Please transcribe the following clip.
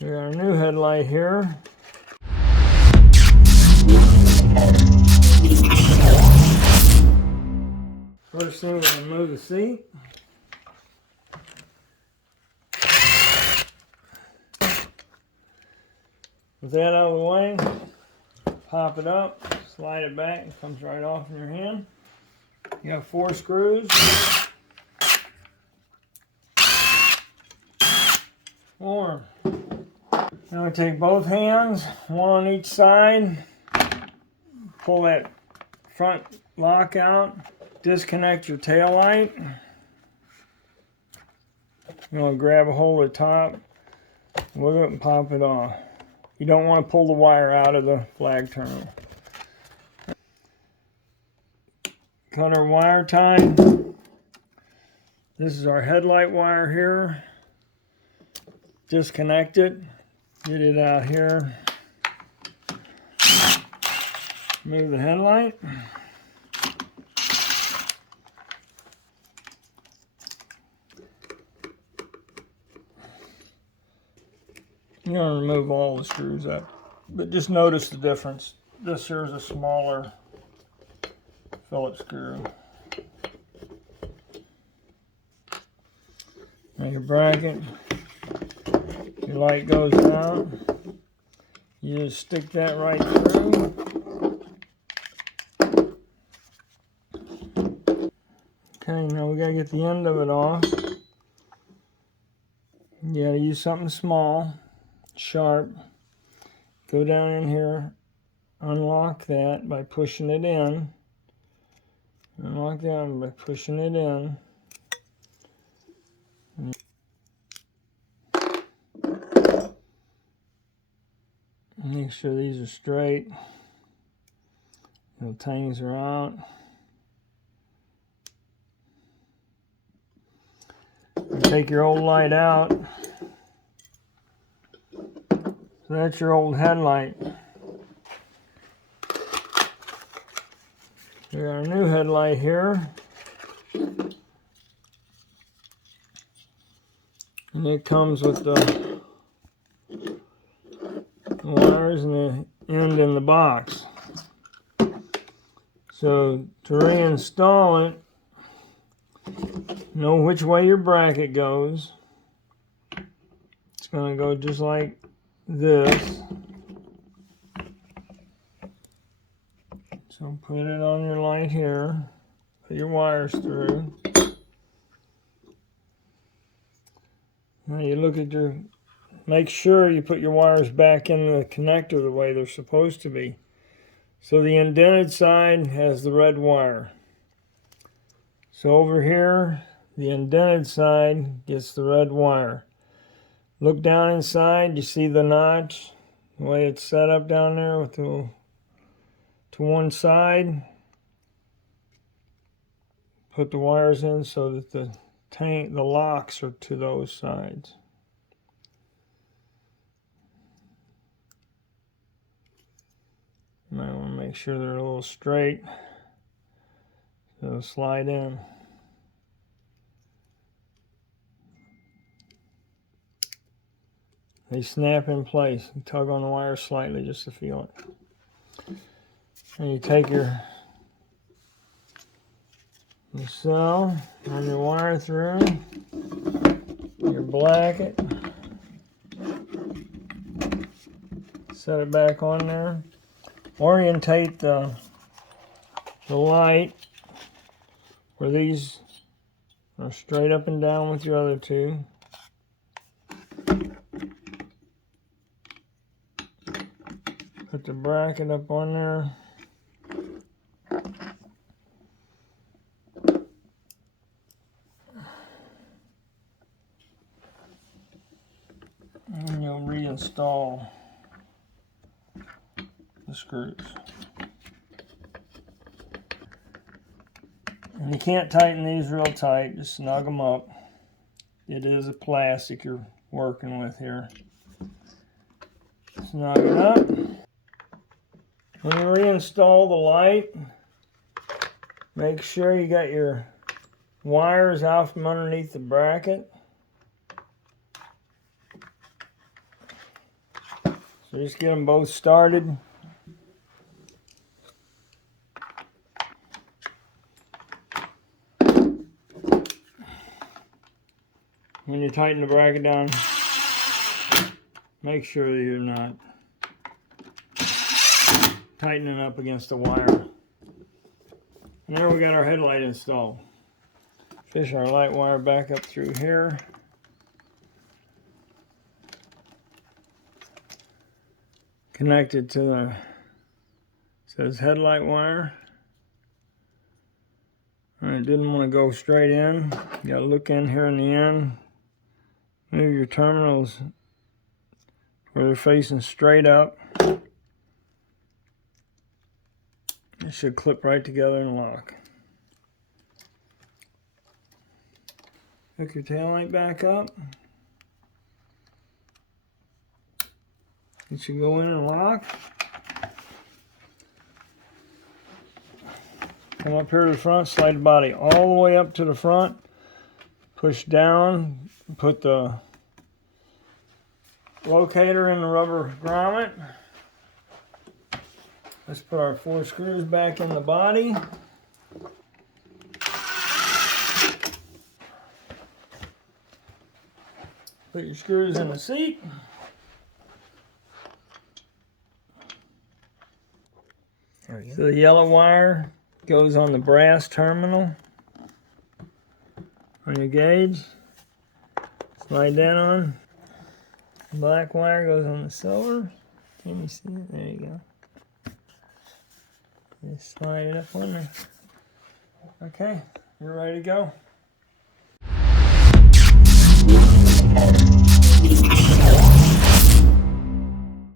We got our new headlight here. First thing, we're going to move the seat. With that out of the way, pop it up, slide it back, it comes right off in your hand. You have 4 screws. 4. Now we take both hands, one on each side, pull that front lock out, disconnect your tail light. You want to grab a hold of the top, wiggle it and pop it off. You don't want to pull the wire out of the flag terminal. Cut our wire tie. This is our headlight wire here. Disconnect it. Get it out here. Move the headlight. You're going to remove all the screws up, but just notice the difference. This here is a smaller Phillips screw. Now your bracket, your light goes down. You just stick that right through. Okay, now we got to get the end of it off. You got to use something small, sharp. Go down in here, unlock that by pushing it in. Unlock that by pushing it in. Make sure these are straight. The tangs are out. Take your old light out. So that's your old headlight. We got our new headlight here. And it comes with the wires and the end in the box. So to reinstall it, know which way your bracket goes. It's going to go just like this. So put it on your light here. Put your wires through. Now you look at your, make sure you put your wires back in the connector the way they're supposed to be. So the indented side has the red wire. So over here, the indented side gets the red wire. Look down inside, you see the notch, the way it's set up down there with the to one side. Put the wires in so that the locks are to those sides. You might want to make sure they're a little straight. So they'll slide in. They snap in place. You tug on the wire slightly just to feel it. And you take your cell, run your wire through, your bracket, set it back on there. Orientate the light where these are straight up and down with your other two. Put the bracket up on there. And you'll reinstall the screws. And you can't tighten these real tight, just snug them up. It is a plastic you're working with here. Snug it up. When you reinstall the light, make sure you got your wires out from underneath the bracket. So just get them both started. When you tighten the bracket down, make sure that you're not tightening up against the wire. And there we got our headlight installed. Fish our light wire back up through here. Connected to the, says headlight wire. I didn't want to go straight in. You got to look in here in the end. Move your terminals where they're facing straight up. It should clip right together and lock. Hook your tail light back up. It should go in and lock. Come up here to the front, slide the body all the way up to the front. Push down, put the locator in the rubber grommet. Let's put our 4 screws back in the body. Put your screws in the seat. There we go. So the yellow wire goes on the brass terminal on your gauge. Slide that on. The black wire goes on the silver. Can you see it? There you go. Just slide it up on there. Okay, you're ready to go.